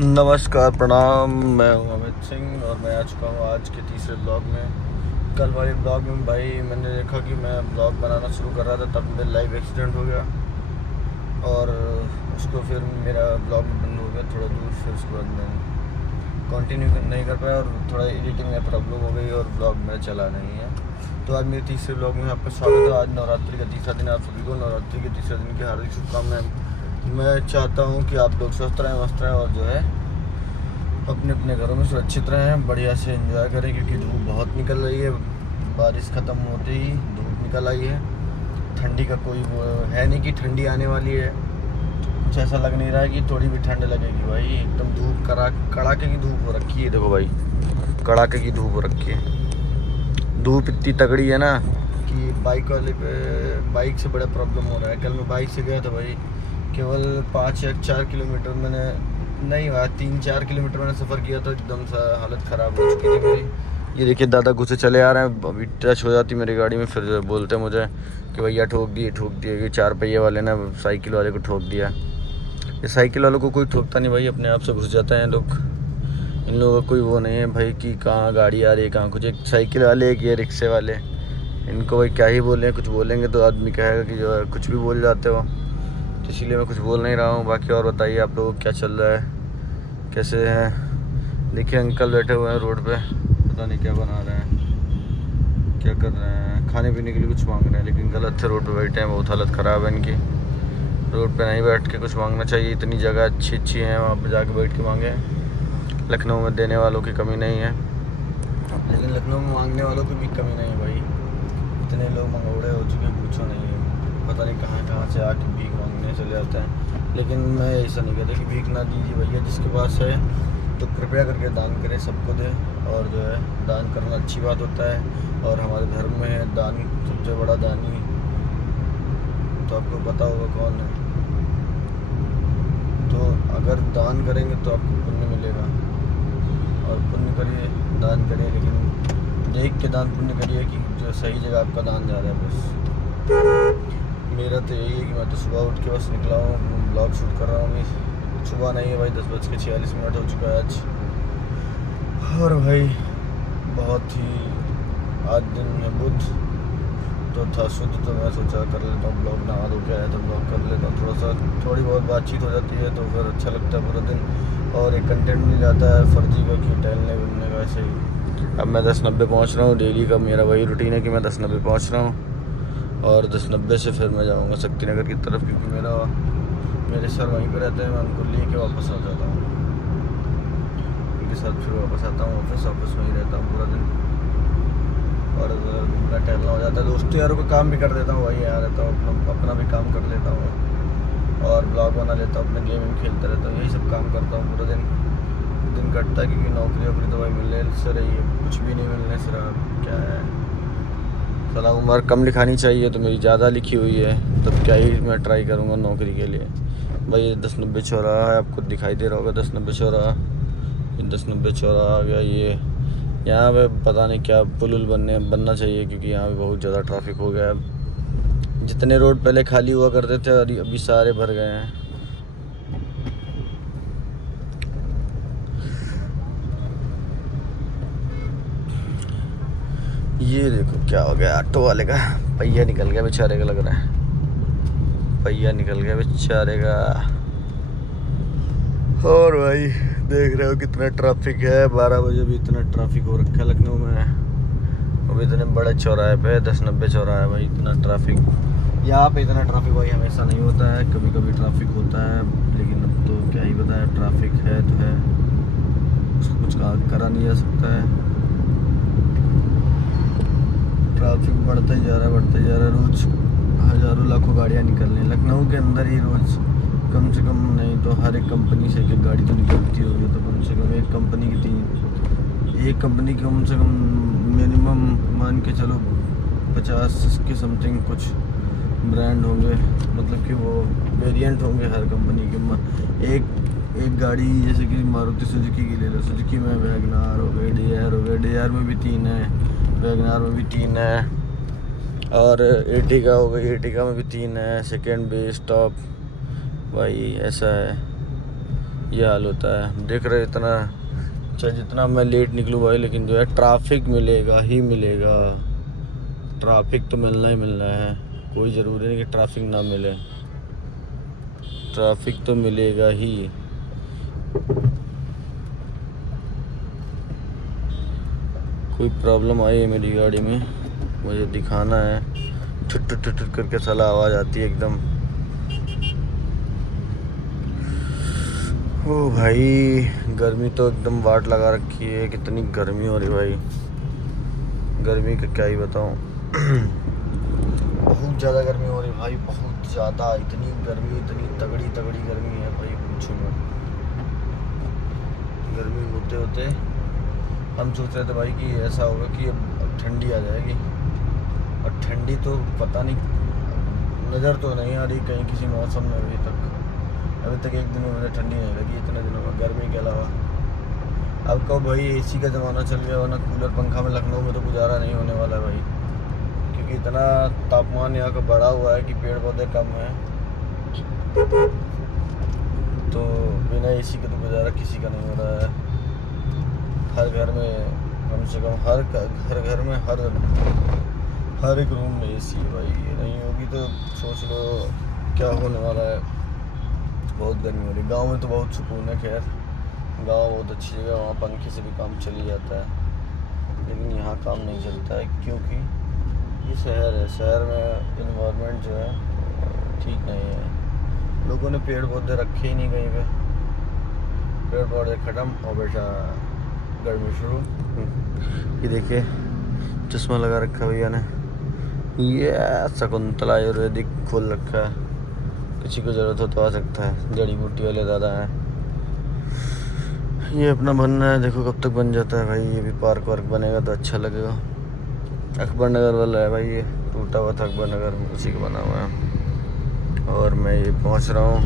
नमस्कार, प्रणाम। मैं हूं अमित सिंह और मैं आ चुका हूं आज के तीसरे ब्लॉग में। कल वाले ब्लॉग में भाई मैंने देखा कि मैं ब्लॉग बनाना शुरू कर रहा था, तब मेरा लाइव एक्सीडेंट हो गया और उसको फिर मेरा ब्लॉग बंद हो गया थोड़ा दूर। फिर उसके बाद मैं कंटिन्यू नहीं कर पाया और थोड़ा एडिटिंग में प्रॉब्लम हो गई और ब्लॉग मेरा चला नहीं है। तो आज मेरे तीसरे ब्लॉग में आपका स्वागत है। आज नवरात्रि का तीसरा दिन। आप सभी को नवरात्रि के तीसरे दिन की हार्दिक शुभकामनाएं। मैं चाहता हूं कि आप लोग स्वस्थ रहें, मस्त रहें और जो है अपने अपने घरों में सुरक्षित रहें, बढ़िया से एंजॉय करें क्योंकि धूप बहुत निकल रही है। बारिश ख़त्म होते ही धूप निकल आई है। ठंडी का कोई वो है नहीं कि ठंडी आने वाली है। कुछ ऐसा लग नहीं रहा है कि थोड़ी भी ठंड लगेगी। भाई एकदम धूप कड़ाके की धूप हो रखी है। देखो भाई, कड़ाके की धूप हो रखी है। धूप इतनी तगड़ी है ना कि बाइक से बड़ा प्रॉब्लम हो रहा है। कल मैं बाइक से गया था भाई, केवल 5 या 4 किलोमीटर मैंने नहीं हुआ, 3-4 किलोमीटर मैंने सफ़र किया तो एकदम सा हालत ख़राब हो चुकी थी मेरी। ये देखिए दादा गुस्से चले आ रहे हैं। अभी टच हो जाती मेरी गाड़ी में फिर बोलते मुझे कि भैया ठोक दिए कि 4 पहिए वाले ने साइकिल वाले को ठोक दिया। ये साइकिल वालों को कोई ठोकता नहीं भाई, अपने आप से घुस जाते हैं लोग। इन लोगों का कोई वो नहीं है भाई कि कहाँ गाड़ी आ रही है कहाँ कुछ। एक साइकिल वाले, एक ये रिक्शे वाले, इनको भाई क्या ही बोलें। कुछ बोलेंगे तो आदमी कहेगा कि जो है कुछ भी बोल जाते हो, इसीलिए मैं कुछ बोल नहीं रहा हूँ। बाकी और बताइए आप लोगों को क्या चल रहा है, कैसे हैं। देखिए अंकल बैठे हुए हैं रोड पे, पता नहीं क्या बना रहे हैं, क्या कर रहे हैं। खाने पीने के लिए कुछ मांग रहे हैं लेकिन गलत से रोड पे बैठे हैं। बहुत हालत ख़राब है इनकी। रोड पे नहीं बैठ के कुछ मांगना चाहिए। इतनी जगह अच्छी अच्छी हैं, वहाँ पर जाके बैठ के मांगे। लखनऊ में देने वालों की कमी नहीं है, लेकिन लखनऊ में मांगने वालों की भी कमी नहीं है भाई। इतने लोग मंगोड़े हो चुके पूछो नहीं है। पता नहीं कहाँ कहाँ से आके भीख मांगने चले जाते हैं। लेकिन मैं ऐसा नहीं कहता कि भीख ना दीजिए भैया। जिसके पास है तो कृपया करके दान करें, सबको दे। और जो है दान करना अच्छी बात होता है और हमारे धर्म में है दान सबसे बड़ा दानी। तो आपको पता होगा कौन है। तो अगर दान करेंगे तो आपको पुण्य मिलेगा और पुण्य करिए, दान करिए, लेकिन देख के दान पुण्य करिए कि जो सही जगह आपका दान जा रहा है। बस मेरा तो यही है कि मैं तो सुबह उठ के बस निकला हूँ, ब्लॉग शूट कर रहा हूँ। सुबह नहीं है भाई, 10:46 हो चुका है आज। और भाई बहुत ही आज दिन है बुध तो था शुद्ध, तो मैं सोचा कर लेता हूँ ब्लॉग। नहा धो के आया तो ब्लॉग कर लेता हूँ। थोड़ी बहुत बातचीत हो जाती है तो फिर अच्छा लगता है पूरा दिन। और एक कंटेंट मिल जाता है फर्जी का कि टहलने मिलने का। ऐसे ही अब मैं 10:90 पहुँच रहा हूँ। डेली का मेरा वही रूटीन है कि मैं 10:90 पहुँच रहा हूँ और 10:90 से फिर मैं जाऊँगा शक्ति नगर की तरफ, क्योंकि मेरे सर वहीं पे रहते हैं। मैं उनको लेके वापस आ जाता हूँ, उनके साथ फिर वापस आता हूँ ऑफिस वहीं रहता हूँ पूरा दिन। और घूमना टहलना हो जाता है। दोस्तों यारों का काम भी कर देता हूँ, वही यहाँ रहता हूँ, अपना भी काम कर लेता हूँ और ब्लॉग बना लेता हूँ, अपना गेम खेलता रहता हूँ। यही सब काम करता हूँ पूरा दिन कटता है। क्योंकि नौकरी तो भाई मिलने से रही है, कुछ भी नहीं मिलने से रहा। क्या है, साला उम्र कम लिखानी चाहिए तो मेरी ज़्यादा लिखी हुई है, तब क्या ही मैं ट्राई करूँगा नौकरी के लिए। भाई 10:90 चौराहा है, आपको दिखाई दे रहा होगा 10:90 चौराहा। 10:90 चौराहा आ गया। ये यहाँ पे पता नहीं क्या पुल बनना चाहिए क्योंकि यहाँ पे बहुत ज़्यादा ट्रैफिक हो गया है। जितने रोड पहले खाली हुआ करते थे और अभी सारे भर गए हैं। ये देखो क्या हो गया, ऑटो वाले का पहिया निकल गया बेचारे का, लग रहा है पहिया निकल गया बेचारे का। और भाई देख रहे हो कितना ट्रैफिक है। 12 बजे भी इतना ट्रैफिक हो रखा है लखनऊ में। अब इतने बड़े चौराहे पे 10:90 चौराहा है भाई, इतना ट्रैफिक। यहाँ पे इतना ट्रैफिक भाई हमेशा नहीं होता है, कभी कभी ट्रैफिक होता है, लेकिन अब तो क्या ही बताया। ट्रैफिक है तो है, उसको कुछ करा नहीं जा सकता है। ट्रैफिक बढ़ता ही जा रहा है। रोज़ हज़ारों लाखों गाड़ियाँ निकल रही हैं लखनऊ के अंदर ही। रोज़ कम से कम नहीं तो हर एक कंपनी से एक गाड़ी तो निकलती होगी। तो कम से कम एक कंपनी की कम से कम मिनिमम मान के चलो 50 के समथिंग कुछ ब्रांड होंगे, मतलब कि वो वेरिएंट होंगे हर कंपनी के। एक गाड़ी जैसे कि मारुति सुजुकी की ले लो, सुजुकी में वैगनार हो गई, डिज़ायर में भी 3 है, वैगनार में भी 3 है और एर्टिगा हो गई, एर्टिगा में भी 3 है। सेकेंड बेस टॉप भाई ऐसा है। ये हाल होता है। देख रहे इतना, चाहे जितना मैं लेट निकलूँ भाई, लेकिन जो है ट्रैफिक मिलेगा ही मिलेगा। ट्रैफिक तो मिलना ही मिलना है, कोई ज़रूरी नहीं कि ट्रैफिक ना मिले, ट्रैफिक तो मिलेगा ही। कोई प्रॉब्लम आई है मेरी गाड़ी में, मुझे दिखाना है। ठुट ठुट ठुट करके साला आवाज़ आती है एकदम। ओ भाई, गर्मी तो एकदम वाट लगा रखी है। कितनी गर्मी हो रही भाई, गर्मी का क्या ही बताऊँ। बहुत ज़्यादा गर्मी हो रही भाई, बहुत ज़्यादा। इतनी गर्मी, इतनी तगड़ी तगड़ी गर्मी है भाई, पूछो मत। गर्मी होते होते हम सोच रहे थे भाई कि ऐसा होगा कि अब ठंडी आ जाएगी, और ठंडी तो पता नहीं, नज़र तो नहीं आ रही कहीं किसी मौसम में अभी तक एक दिन में मुझे ठंडी नहीं लगी इतने दिनों में, गर्मी के अलावा। अब कहो भाई एसी का ज़माना चल गया, वरना कूलर पंखा में लखनऊ में तो गुजारा नहीं होने वाला है भाई, क्योंकि इतना तापमान यहाँ का बढ़ा हुआ है कि पेड़ पौधे कम हैं, तो बिना एसी के तो गुजारा किसी का नहीं हो रहा है। हर घर में कम से कम हर घर में हर एक रूम में एसी है भाई। ये नहीं होगी तो सोच लो क्या होने वाला है। बहुत गर्मी हो रही। गांव में तो बहुत सुकून है, खैर गांव बहुत अच्छी जगह, वहाँ पंखे से भी काम चल ही जाता है, लेकिन यहाँ काम नहीं चलता है क्योंकि ये शहर है। शहर में इन्वायरमेंट जो है ठीक नहीं है, लोगों ने पेड़ पौधे रखे ही नहीं कहीं पे, पेड़ पौधे ख़त्म और बेटा गर्मी शुरू। ये देखिए चश्मा लगा रखा भैया ने, ये शकुंतला आयुर्वेदिक खोल रखा है, किसी को ज़रूरत हो तो आ सकता है, जड़ी बूटी वाले दादा हैं। ये अपना बनना है, देखो कब तक बन जाता है भाई। ये भी पार्क वार्क बनेगा तो अच्छा लगेगा। अकबर नगर वाला है भाई, ये टूटा हुआ था अकबर नगर में, उसी का बना हुआ है। और मैं ये पहुंच रहा हूँ,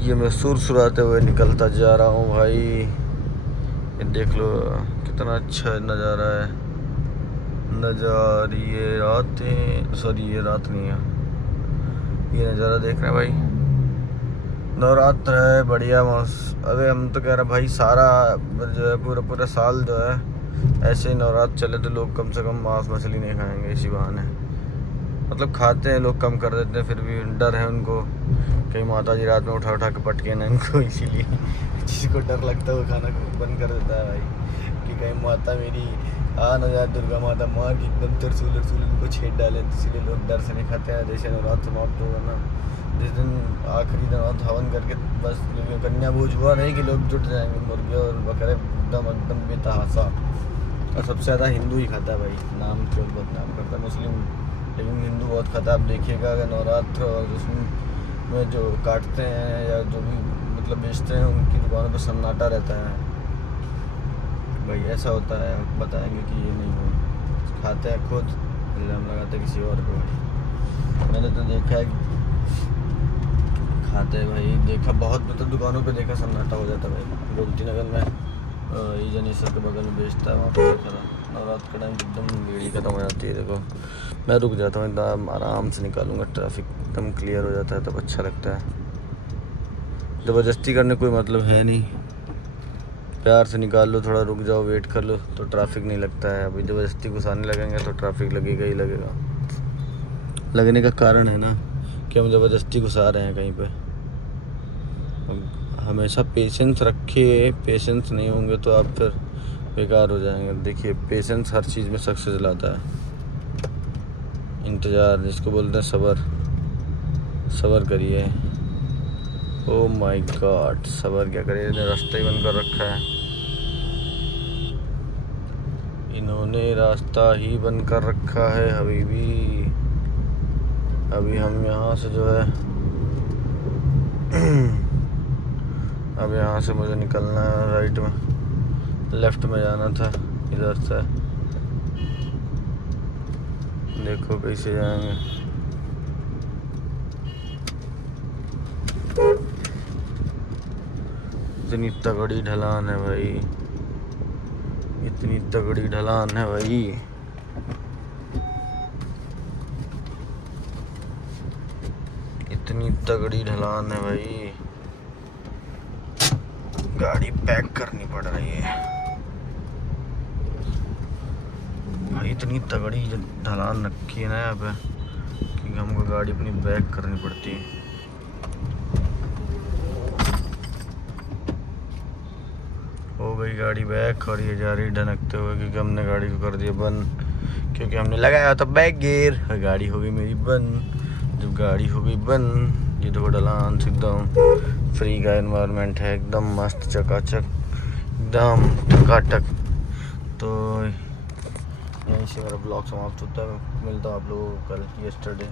ये मैं सुरसुराते हुए निकलता जा रहा हूँ भाई। ये देख लो कितना अच्छा नज़ारा है, ये रातें, सॉरी ये रात नहीं है, ये नज़ारा देख रहे हैं भाई। नवरात्र है, बढ़िया मौसम। अरे हम तो कह रहे भाई सारा जो है पूरा साल जो है ऐसे ही नवरात्र चले तो लोग कम से कम मांस मछली नहीं खाएंगे इसी बहाने। मतलब खाते हैं लोग, कम कर देते हैं, फिर भी डर है उनको कहीं माता जी रात में उठा के पटके ना इनको, इसीलिए जिसको डर लगता है वो खाना बंद कर देता है भाई, कि कहीं माता मेरी आ न जाए, दुर्गा माता माँ की एकदम त्रिशूल उनको छेद डाले, इसीलिए लोग डर से नहीं खाते हैं। जैसे नवरात्र समाप्त होगा ना, जिस दिन आखिरी दिन हवन करके बस कन्या भोज हुआ नहीं कि लोग जुट जाएंगे, मुर्गे और बकरे एकदम बेतहासा। और सबसे ज़्यादा हिंदू ही खाता है भाई, नाम क्यों बदनाम करता है मुस्लिम, लेकिन हिंदू बहुत खाता है। आप देखिएगा अगर नवरात्र और उसमें जो काटते हैं या जो भी मतलब बेचते हैं, उनकी दुकानों पर सन्नाटा रहता है भाई, ऐसा होता है। बताएंगे कि ये नहीं हो, खाते हैं खुद, इल्ज़ाम लगाते हैं किसी और को। मैंने तो देखा है खाते हैं भाई, देखा बहुत, मतलब दुकानों पे देखा सन्नाटा हो जाता है भाई। गोमती नगर में ये जनेसर के बगल में बेचता है, वहाँ पे देखा था नवरात्र का टाइम एकदम भीड़ खत्म हो जाती है। देखो मैं रुक जाता हूँ, एकदम आराम से निकालूंगा, ट्रैफिक एकदम क्लियर हो जाता है, तब अच्छा लगता है। ज़बरदस्ती करने कोई मतलब है नहीं, प्यार से निकाल लो, थोड़ा रुक जाओ, वेट कर लो तो ट्रैफिक नहीं लगता है। अभी ज़बरदस्ती घुसाने लगेंगे तो ट्रैफिक लगेगा ही लगेगा। लगने का कारण है ना कि हम ज़बरदस्ती घुसा रहे हैं कहीं पे। हमेशा पेशेंस रखिए, पेशेंस नहीं होंगे तो आप फिर बेकार हो जाएंगे। देखिए पेशेंस हर चीज़ में सक्सेस लाता है। इंतज़ार जिसको बोलते हैं, सब्र करिए। ओ माय गॉड, सब्र क्या करिए, रास्ता ही बंद कर रखा है इन्होंने, रास्ता ही बंद कर रखा है हबीबी। अभी हम यहाँ से जो है अब यहाँ से मुझे निकलना है, राइट में लेफ़्ट में जाना था इधर से। देखो कैसे जाएंगे, इतनी तगड़ी ढलान है भाई, इतनी तगड़ी ढलान है भाई। इतनी तगड़ी ढलान है भाई, गाड़ी पैक करनी पड़ रही है भाई। इतनी तगड़ी ढलान रखी है ना यहाँ पे कि हमको गाड़ी अपनी बैक करनी पड़ती है। हो गई गाड़ी बैक और ये जा रही ढनकते हुए क्योंकि हमने गाड़ी को कर दिया बंद, क्योंकि हमने लगाया था बैक गियर और गाड़ी हो गई मेरी बंद। जब गाड़ी हो गई बंद, ये देखो ढलान से एकदम फ्री का एनवायरनमेंट है, एकदम मस्त चकाचक, एकदम टकाटक। तो यहीं से मेरा ब्लॉग समाप्त होता है। मिलता हूँ आप लोगों को कल यस्टरडे।